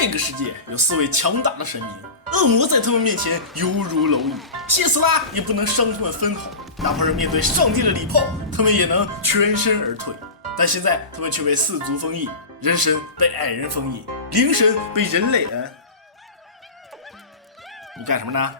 这个世界有4位强大的神明，恶魔在他们面前犹如蝼蚁，谢斯拉也不能伤他们分毫。哪怕是面对上帝的礼炮，他们也能全身而退。但现在他们却被4族封印，人神被矮人封印，灵神被人类你干什么呢？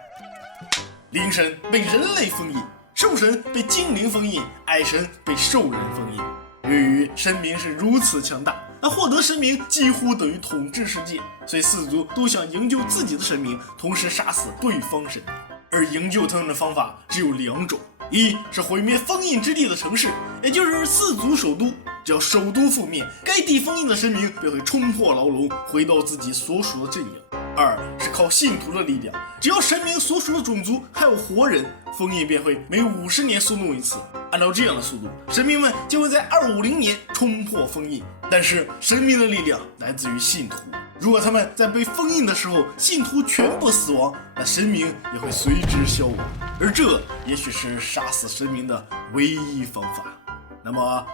灵神被人类封印，兽神被精灵封印，矮神被兽人封印。由于神明是如此强大，获得神明几乎等于统治世界，所以4族都想营救自己的神明，同时杀死对方神明。而营救他们的方法只有2种，一是毁灭封印之地的城市，也就是4族首都。只要首都覆灭，该地封印的神明便会冲破牢笼，回到自己所属的阵营。2是靠信徒的力量，只要神明所属的种族还有活人，封印便会每50年松动一次。按照这样的速度，神明们就会在250年冲破封印。但是神明的力量来自于信徒，如果他们在被封印的时候信徒全部死亡，那神明也会随之消亡，而这也许是杀死神明的唯一方法。那么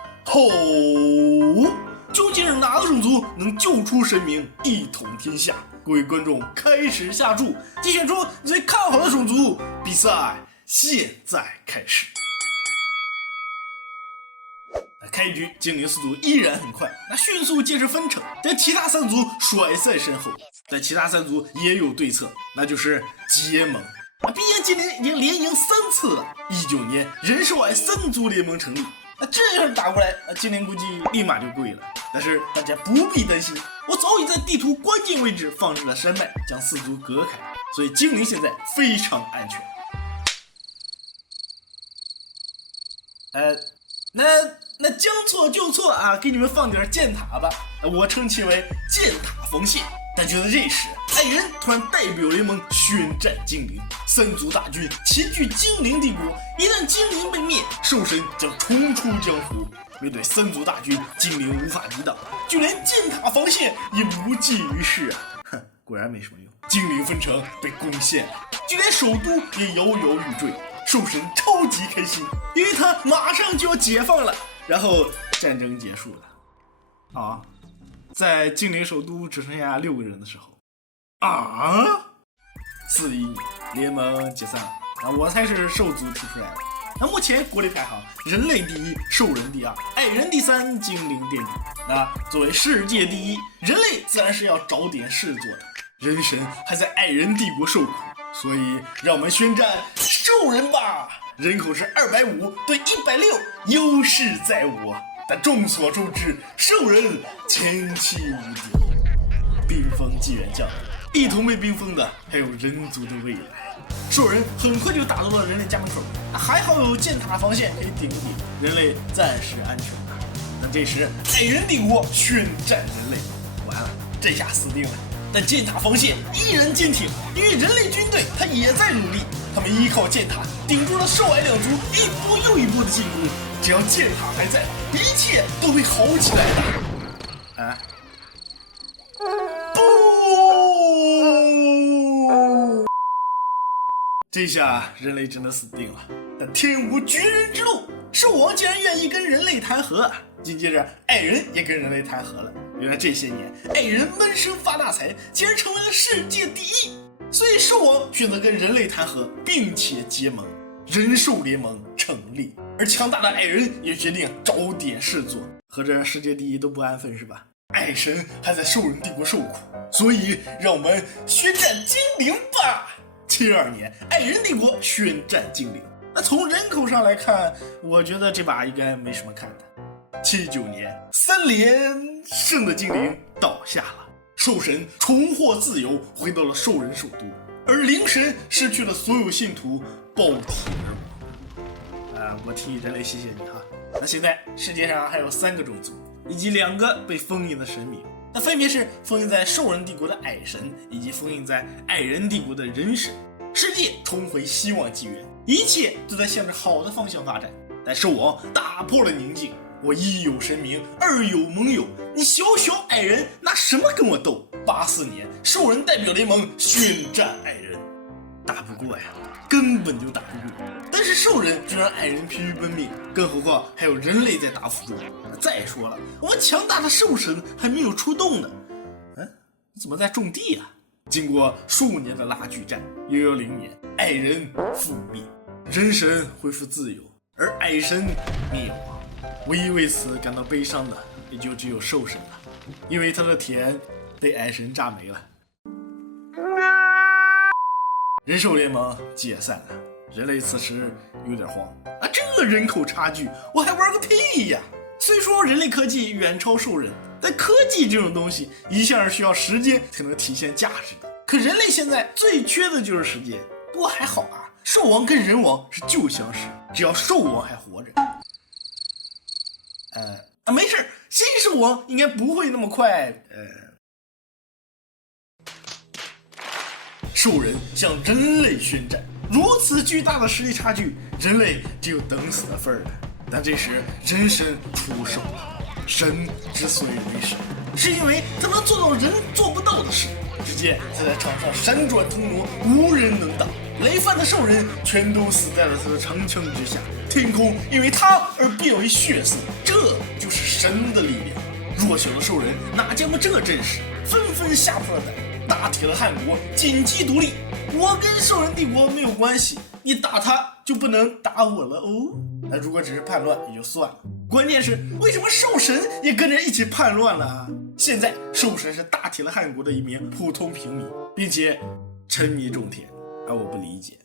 究竟是哪个种族能救出神明一统天下？各位观众开始下注，竞选出最看好的种族，比赛现在开始。开局精灵4族依然很快，迅速建设分城，将其他3族甩在身后。但其他3族也有对策，那就是结盟。毕竟精灵已经连赢3次了。19年人兽矮3族联盟成立，这要是打过来，精灵估计立马就跪了。但是大家不必担心，我早已在地图关键位置放置了山脉，将4族隔开，所以精灵现在非常安全。那将错就错啊，给你们放点箭塔吧，我称其为箭塔防线。但就在这时，矮人突然代表联盟宣战精灵，3族大军齐聚精灵帝国。一旦精灵被灭，兽神将重出江湖。面对3族大军，精灵无法抵挡，就连箭塔防线也无济于事啊！果然没什么用。精灵分城被攻陷，就连首都也摇摇欲坠。兽神超级开心，因为他马上就要解放了。然后战争结束了。在精灵首都只剩下6个人的时候，41年联盟解散了。我猜是兽族提出来的。目前国力排行，人类第1，兽人第2，矮人第3，精灵垫底。作为世界第1，人类自然是要找点事做的。人神还在矮人帝国受苦，所以让我们宣战兽人吧。人口是250对160，优势在我。但众所周知，兽人前期无敌。冰封纪元降临，一同被冰封的还有人族的未来。兽人很快就打到了人类家门口，还好有箭塔防线可以顶一顶，人类暂时安全了。但这时矮人帝国宣战人类，完了，这下死定了。但箭塔防线依然坚挺，因为人类军队他也在努力，他们依靠箭塔顶住了兽矮2族一波又一波的进攻。只要箭塔还在，一切都会好起来的。不！这下人类真的死定了。但天无绝人之路，兽王竟然愿意跟人类谈和。紧接着矮人也跟人类谈和了。原来这些年矮人闷声发大财，竟然成为了世界第1，所以兽王选择跟人类谈和，并且结盟，人兽联盟成立。而强大的矮人也决定找点事做，合着世界第1都不安分是吧？矮神还在兽人帝国受苦，所以让我们宣战精灵吧。72年矮人帝国宣战精灵，从人口上来看，我觉得这把应该没什么看的。79年3连胜的精灵倒下了，兽神重获自由，回到了兽人首都，而灵神失去了所有信徒，爆体而亡。我替人类谢谢你哈。那现在世界上还有3个种族，以及2个被封印的神明，分别是封印在兽人帝国的矮神，以及封印在矮人帝国的人神。世界重回希望纪元，一切都在向着好的方向发展。但兽王打破了宁静，我1有神明，2有盟友，你小小矮人拿什么跟我斗？84年兽人代表联盟宣战矮人，打不过呀，根本就打不过。但是兽人就让矮人疲于奔命，更何况还有人类在打辅助。再说了，我们强大的兽神还没有出动呢。怎么在种地啊？经过数年的拉锯战，110年，矮人覆灭，人神恢复自由，而矮神灭亡。唯一为此感到悲伤的，也就只有兽神了，因为他的田被矮神炸没了。人兽联盟解散了，人类此时有点慌啊！这人口差距，我还玩个屁呀！虽说人类科技远超兽人，但科技这种东西一向是需要时间才能体现价值的。可人类现在最缺的就是时间。不过还好啊，兽王跟人王是旧相识，只要兽王还活着，没事，新兽王应该不会那么快。兽人向人类宣战，如此巨大的实力差距，人类只有等死的份儿了。但这时人神出手了。神之所以为神，是因为他能做到人做不到的事。只见他在场上闪转腾挪，无人能挡。雷犯的兽人全都死在了他的长枪之下，天空因为他而变为血色。这就是神的力量。弱小的兽人哪见过这阵势，纷纷吓破了胆。大铁的汉国紧急独立，我跟兽人帝国没有关系，你打他就不能打我了哦。那如果只是叛乱也就算了，关键是为什么兽神也跟着一起叛乱了啊？现在兽神是大铁的汉国的一名普通平民，并且沉迷种田，而我不理解。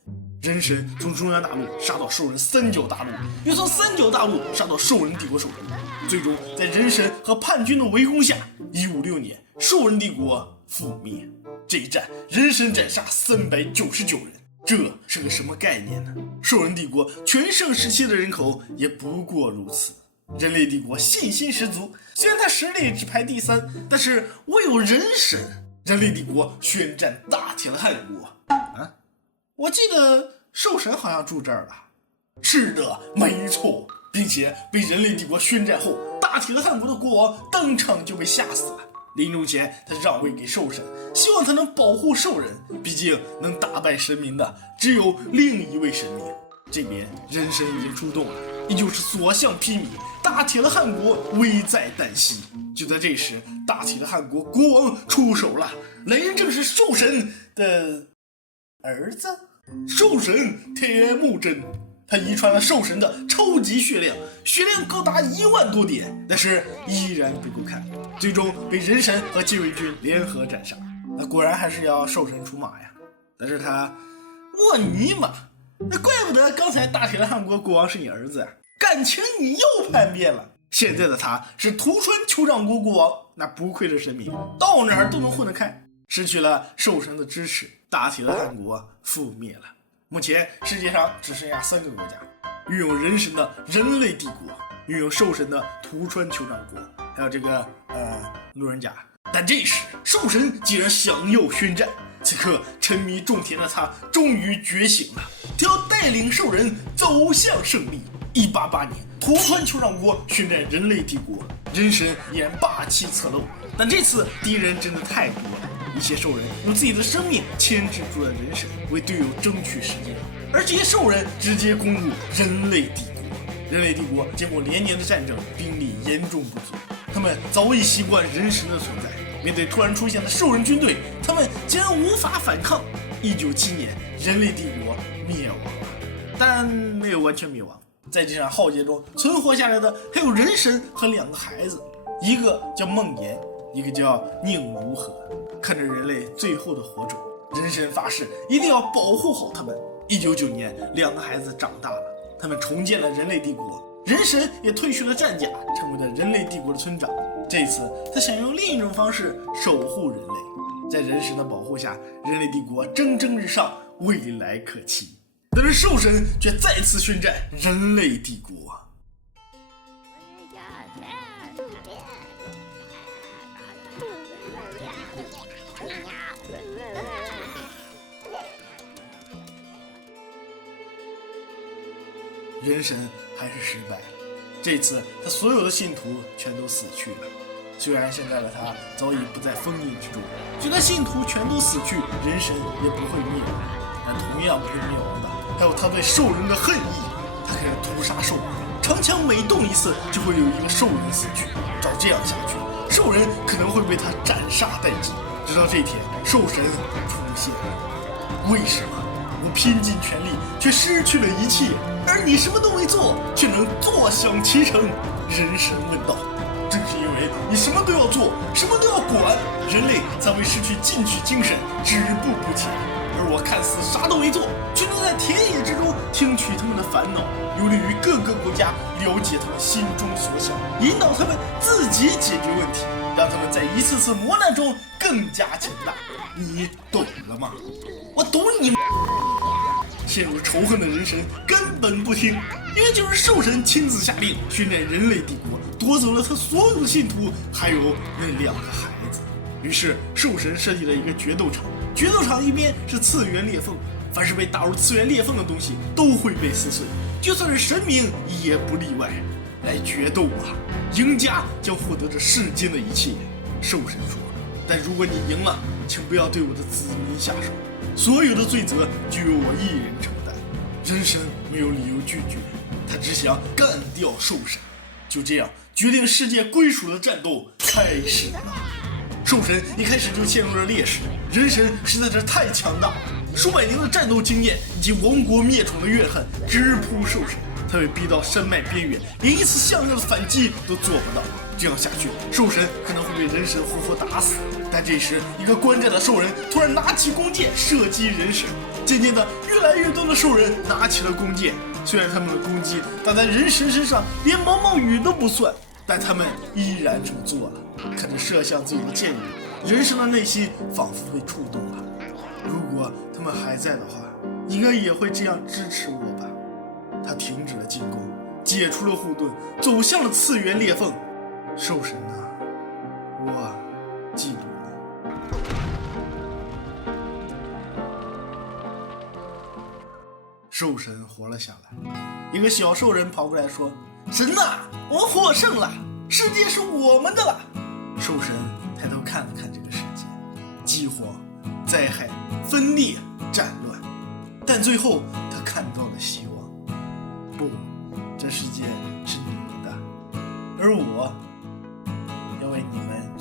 人神从中央大陆杀到兽人三角大陆，又从三角大陆杀到兽人帝国首都，最终在人神和叛军的围攻下，156年兽人帝国覆灭。这一战人神斩杀399人，这是个什么概念呢？兽人帝国全盛时期的人口也不过如此。人类帝国信心十足，虽然他实力只排第3，但是我有人神。人类帝国宣战大铁的汉国啊！我记得兽神好像住这儿吧？是的，没错，并且被人类帝国宣战后，大铁的汉国的国王当场就被吓死了。临终前，他让位给兽神，希望他能保护兽人，毕竟能打败神明的只有另一位神明。这边人神已经出动了，依旧是所向披靡，大铁的汉国危在旦夕。就在这时，大铁的汉国国王出手了，来人正是兽神的儿子，兽神铁木真。他遗传了兽神的超级血量，血量高达1万多点，但是依然不够看，最终被人神和禁卫军联合斩杀。那果然还是要兽神出马呀！但是他，我尼玛，那怪不得刚才大铁的汉国国王是你儿子呀！感情你又叛变了。现在的他是图川酋长国国王，那不愧是神明，到哪儿都能混得开。失去了兽神的支持，大铁的汉国覆灭了。目前世界上只剩下3个国家，拥有人神的人类帝国，拥有兽神的图川酋长国，还有这个路人甲。但这时兽神竟然想要宣战，此刻沉迷种田的他终于觉醒了，他要带领兽人走向胜利。188年，图川酋长国宣战人类帝国，人神依然霸气侧漏，但这次敌人真的太多了。一些兽人用自己的生命牵制住了人神，为队友争取时间，而这些兽人直接攻入人类帝国。人类帝国经过连年的战争，兵力严重不足，他们早已习惯人神的存在，面对突然出现的兽人军队，他们竟然无法反抗。197年，人类帝国灭亡了，但没有完全灭亡。在这场浩劫中存活下来的还有人神和2个孩子，一个叫梦魇，一个叫宁如何。看着人类最后的火种，人神发誓一定要保护好他们。199年，2个孩子长大了，他们重建了人类帝国，人神也褪去了战甲，成为了人类帝国的村长。这次他想用另一种方式守护人类，在人神的保护下，人类帝国蒸蒸日上，未来可期。但是兽神却再次宣战人类帝国。人神还是失败了，这次他所有的信徒全都死去了。虽然现在的他早已不在封印之中，就算信徒全都死去，人神也不会灭亡。但同样不会灭亡的，还有他对兽人的恨意。他开始屠杀兽人，长枪每动一次，就会有一个兽人死去。照这样下去，兽人可能会被他斩杀殆尽。直到这天，兽神出现了。为什么我拼尽全力却失去了一切，而你什么都没做，却能坐享其成？人神问道。正是因为你什么都要做，什么都要管，人类才会失去进取精神，止步不前。而我看似啥都没做，却能在田野之中听取他们的烦恼，游历于各个国家，了解他们心中所想，引导他们自己解决问题，让他们在一次次磨难中更加强大。你懂了吗？我懂你。陷入仇恨的人神根本不听，因为就是兽神亲自下令训练人类帝国，夺走了他所有的信徒，还有那2个孩子。于是兽神设计了一个决斗场，决斗场一边是次元裂缝，凡是被打入次元裂缝的东西都会被撕碎，就算是神明也不例外。来决斗吧，赢家将获得这世间的一切。兽神说，但如果你赢了，请不要对我的子民下手，所有的罪责就由我一人承担。人神没有理由拒绝，他只想干掉兽神。就这样，决定世界归属的战斗开始了。兽神一开始就陷入了劣势，人神实在是太强大了，数百年的战斗经验以及亡国灭种的怨恨直扑兽神，他被逼到山脉边缘，连一次像样的反击都做不到。这样下去，兽神可能会被人神活活打死。但这时，一个关战的兽人突然拿起弓箭射击人神，渐渐的，越来越多的兽人拿起了弓箭。虽然他们的攻击打在人神身上连毛毛雨都不算，但他们依然这么做了。看着射向自己的箭雨，人神的内心仿佛被触动了。如果他们还在的话，应该也会这样支持我吧。他停止了进攻，解除了护盾，走向了次元裂缝。兽神啊，我记住你。兽神活了下来，一个小兽人跑过来说：“神呐，我们获胜了，世界是我们的了。”兽神抬头看了看这个世界，饥荒、灾害、分裂、战乱，但最后他看到了希望。不，这世界是你们的，而我要为你们